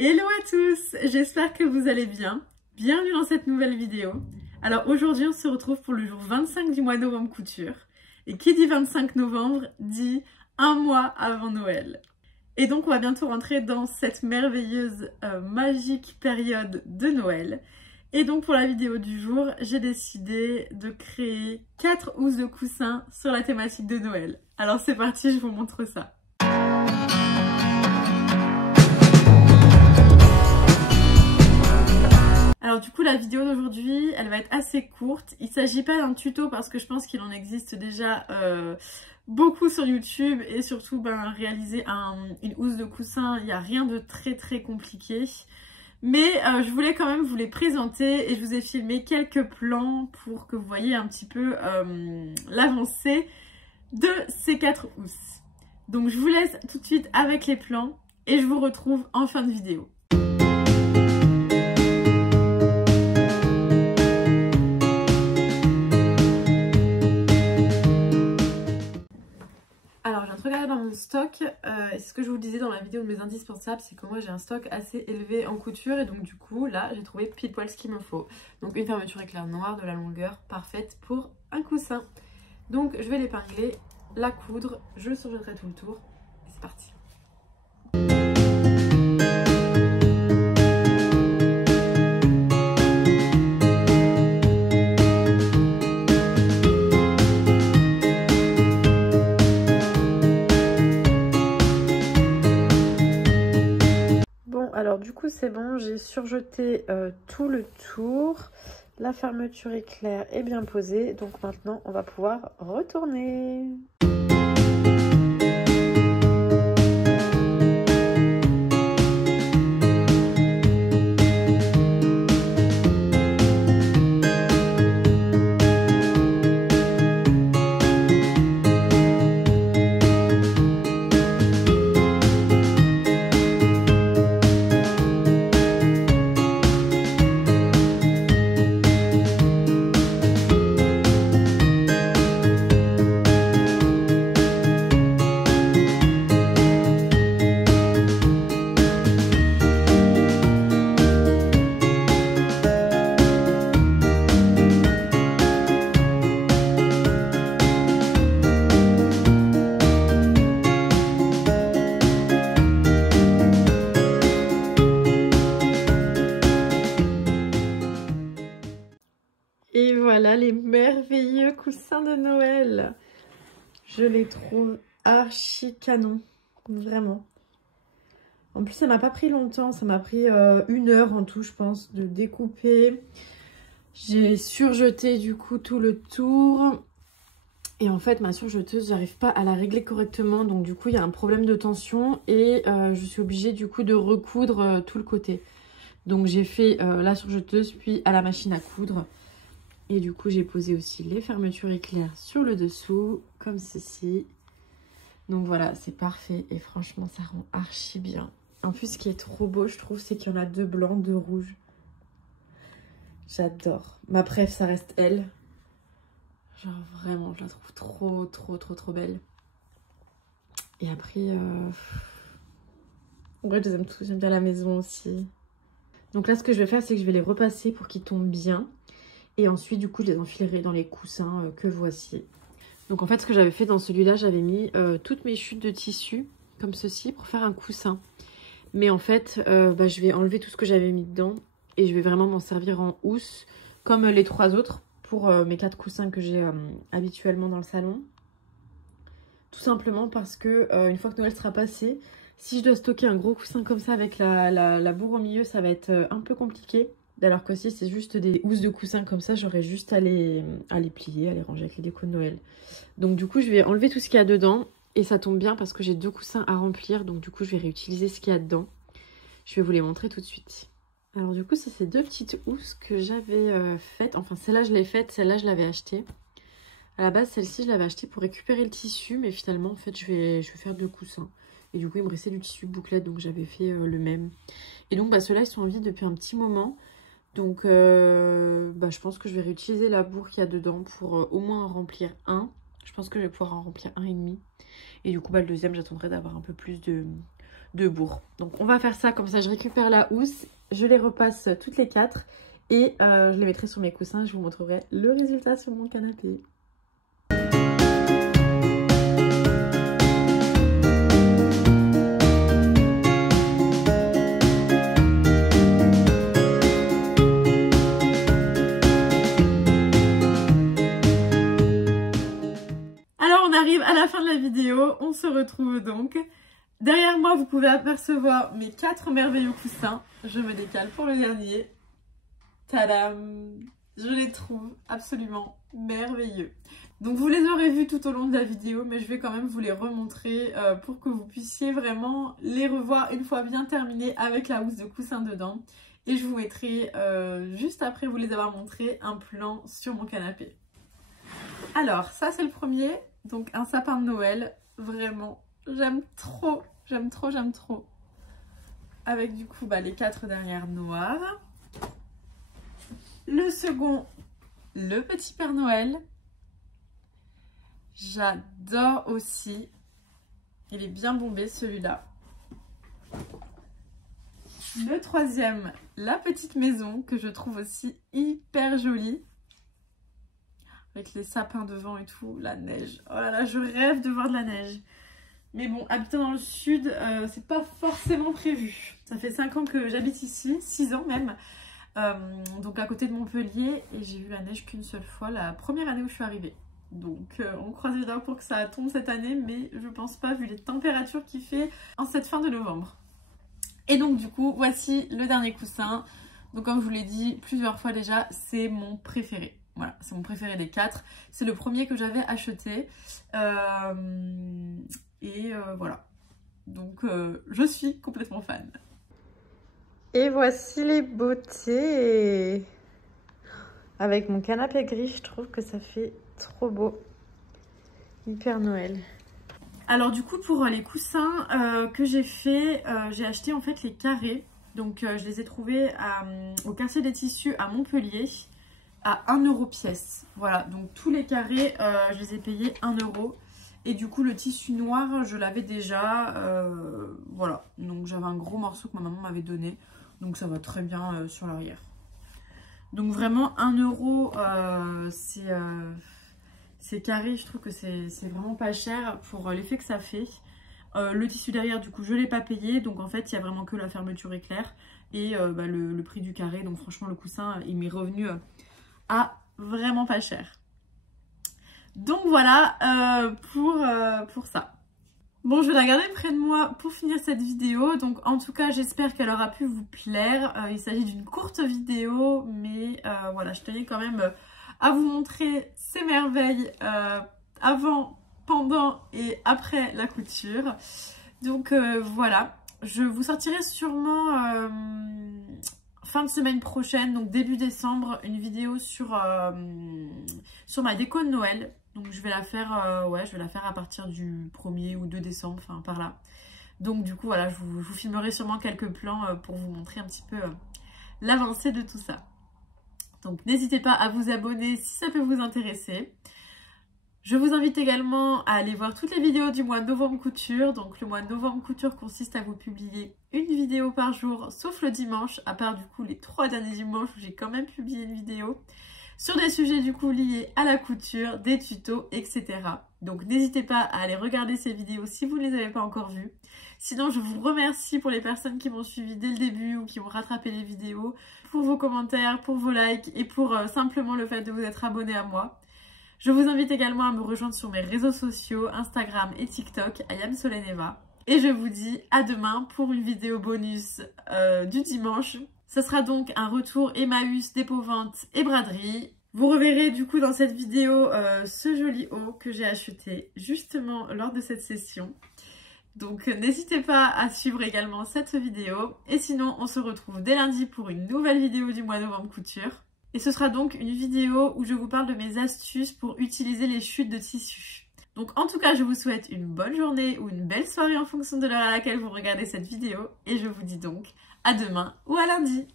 Hello à tous, j'espère que vous allez bien. Bienvenue dans cette nouvelle vidéo. Alors aujourd'hui on se retrouve pour le jour 25 du mois de novembre couture. Et qui dit 25 novembre dit un mois avant Noël. Et donc on va bientôt rentrer dans cette merveilleuse, magique période de Noël. Et donc pour la vidéo du jour, j'ai décidé de créer 4 housses de coussins sur la thématique de Noël. Alors c'est parti, je vous montre ça. Alors du coup la vidéo d'aujourd'hui elle va être assez courte, il ne s'agit pas d'un tuto parce que je pense qu'il en existe déjà beaucoup sur YouTube et surtout réaliser une housse de coussin, il n'y a rien de très compliqué. Mais je voulais quand même vous les présenter et je vous ai filmé quelques plans pour que vous voyez un petit peu l'avancée de ces 4 housses. Donc je vous laisse tout de suite avec les plans et je vous retrouve en fin de vidéo. Alors je viens de regarder dans mon stock, et c'est ce que je vous disais dans la vidéo de mes indispensables, c'est que moi j'ai un stock assez élevé en couture et donc du coup là j'ai trouvé pile poil ce qu'il me faut. Donc une fermeture éclair noire de la longueur parfaite pour un coussin. Donc je vais l'épingler, la coudre, je surjetterai tout le tour et c'est parti. Alors du coup c'est bon, j'ai surjeté tout le tour, la fermeture éclair est bien posée, donc maintenant on va pouvoir retourner. Et voilà les merveilleux coussins de Noël. Je les trouve archi canon, vraiment. En plus ça m'a pas pris longtemps, ça m'a pris 1 heure en tout je pense de découper. J'ai surjeté du coup tout le tour. Et en fait ma surjeteuse j'arrive pas à la régler correctement, donc du coup il y a un problème de tension et je suis obligée du coup de recoudre tout le côté. Donc j'ai fait la surjeteuse puis à la machine à coudre. Et du coup, j'ai posé aussi les fermetures éclair sur le dessous, comme ceci. Donc voilà, c'est parfait. Et franchement, ça rend archi bien. En plus, ce qui est trop beau, je trouve, c'est qu'il y en a 2 blancs, 2 rouges. J'adore. Ma préf, ça reste elle. Genre vraiment, je la trouve trop belle. Et après, en vrai, je les aime tous. J'aime bien la maison aussi. Donc là, ce que je vais faire, c'est que je vais les repasser pour qu'ils tombent bien. Et ensuite, du coup, je les enfilerai dans les coussins que voici. Donc en fait, ce que j'avais fait dans celui-là, j'avais mis toutes mes chutes de tissu, comme ceci, pour faire un coussin. Mais en fait, je vais enlever tout ce que j'avais mis dedans. Et je vais vraiment m'en servir en housse, comme les 3 autres, pour mes 4 coussins que j'ai habituellement dans le salon. Tout simplement parce que, une fois que Noël sera passé, si je dois stocker un gros coussin comme ça avec la bourre au milieu, ça va être un peu compliqué. Alors que si c'est juste des housses de coussins comme ça, j'aurais juste à les plier, à les ranger avec les décos de Noël. Donc du coup, je vais enlever tout ce qu'il y a dedans. Et ça tombe bien parce que j'ai 2 coussins à remplir. Donc du coup, je vais réutiliser ce qu'il y a dedans. Je vais vous les montrer tout de suite. Alors du coup, c'est ces 2 petites housses que j'avais faites. Enfin, celle-là, je l'ai faite. Celle-là, je l'avais achetée. À la base, celle-ci, je l'avais achetée pour récupérer le tissu. Mais finalement, en fait, je vais faire 2 coussins. Et du coup, il me restait du tissu bouclette. Donc j'avais fait le même. Et donc, ceux-là, ils sont en vide depuis un petit moment. Donc je pense que je vais réutiliser la bourre qu'il y a dedans pour au moins en remplir un. Je pense que je vais pouvoir en remplir un et demi. Et du coup, le deuxième, j'attendrai d'avoir un peu plus de de bourre. Donc on va faire ça, comme ça je récupère la housse, je les repasse toutes les 4 et je les mettrai sur mes coussins, je vous montrerai le résultat sur mon canapé. À la fin de la vidéo, on se retrouve donc. Derrière moi, vous pouvez apercevoir mes 4 merveilleux coussins. Je me décale pour le dernier. Tadam! Je les trouve absolument merveilleux. Donc vous les aurez vus tout au long de la vidéo, mais je vais quand même vous les remontrer pour que vous puissiez vraiment les revoir une fois bien terminés avec la housse de coussin dedans. Et je vous mettrai, juste après vous les avoir montrés, un plan sur mon canapé. Alors, ça c'est le premier. Donc un sapin de Noël, vraiment, j'aime trop, j'aime trop, j'aime trop. Avec du coup les 4 derrière noires. Le second, le petit Père Noël. J'adore aussi. Il est bien bombé celui-là. Le troisième, la petite maison que je trouve aussi hyper jolie. Avec les sapins devant et tout, la neige. Oh là là, je rêve de voir de la neige. Mais bon, habitant dans le sud, c'est pas forcément prévu. Ça fait 5 ans que j'habite ici, 6 ans même. Donc à côté de Montpellier. Et j'ai vu la neige qu'une seule fois, la première année où je suis arrivée. Donc on croise les doigts pour que ça tombe cette année. Mais je pense pas, vu les températures qu'il fait en cette fin de novembre. Et donc du coup, voici le dernier coussin. Donc comme je vous l'ai dit plusieurs fois déjà, c'est mon préféré. Voilà, c'est mon préféré des 4. C'est le premier que j'avais acheté. Voilà. Donc, je suis complètement fan. Et voici les beautés. Avec mon canapé gris, je trouve que ça fait trop beau. Hyper Noël. Alors du coup, pour les coussins que j'ai fait, j'ai acheté en fait les carrés. Donc, je les ai trouvés au quartier des tissus à Montpellier. À 1 € pièce. Voilà, donc tous les carrés, je les ai payés 1 €. Et du coup, le tissu noir, je l'avais déjà. Voilà, donc j'avais un gros morceau que ma maman m'avait donné. Donc ça va très bien sur l'arrière. Donc vraiment, 1 €, c'est carré. Je trouve que c'est vraiment pas cher pour l'effet que ça fait. Le tissu derrière, du coup, je ne l'ai pas payé. Donc en fait, il y a vraiment que la fermeture éclair. Et le prix du carré. Donc franchement, le coussin, il m'est revenu... vraiment pas cher. Donc voilà pour ça. Bon, je vais la garder près de moi pour finir cette vidéo. Donc en tout cas, j'espère qu'elle aura pu vous plaire. Il s'agit d'une courte vidéo, mais voilà, je tenais quand même à vous montrer ces merveilles avant, pendant et après la couture. Donc voilà, je vous sortirai sûrement... fin de semaine prochaine, donc début décembre, une vidéo sur ma déco de Noël. Donc je vais la faire, je vais la faire à partir du 1er ou 2 décembre, enfin par là. Donc du coup, voilà, je vous filmerai sûrement quelques plans pour vous montrer un petit peu l'avancée de tout ça. Donc n'hésitez pas à vous abonner si ça peut vous intéresser. Je vous invite également à aller voir toutes les vidéos du mois de novembre couture. Donc le mois de novembre couture consiste à vous publier une vidéo par jour, sauf le dimanche, à part du coup les 3 derniers dimanches où j'ai quand même publié une vidéo sur des sujets du coup liés à la couture, des tutos, etc. Donc n'hésitez pas à aller regarder ces vidéos si vous ne les avez pas encore vues. Sinon, je vous remercie pour les personnes qui m'ont suivi dès le début ou qui ont rattrapé les vidéos, pour vos commentaires, pour vos likes et pour simplement le fait de vous être abonné à moi. Je vous invite également à me rejoindre sur mes réseaux sociaux, Instagram et TikTok, @YamSolenEva. Et je vous dis à demain pour une vidéo bonus du dimanche. Ce sera donc un retour Emmaüs, dépôt-vente et braderie. Vous reverrez du coup dans cette vidéo ce joli haut que j'ai acheté justement lors de cette session. Donc n'hésitez pas à suivre également cette vidéo. Et sinon, on se retrouve dès lundi pour une nouvelle vidéo du mois de novembre couture. Et ce sera donc une vidéo où je vous parle de mes astuces pour utiliser les chutes de tissu. Donc en tout cas, je vous souhaite une bonne journée ou une belle soirée en fonction de l'heure à laquelle vous regardez cette vidéo. Et je vous dis donc à demain ou à lundi.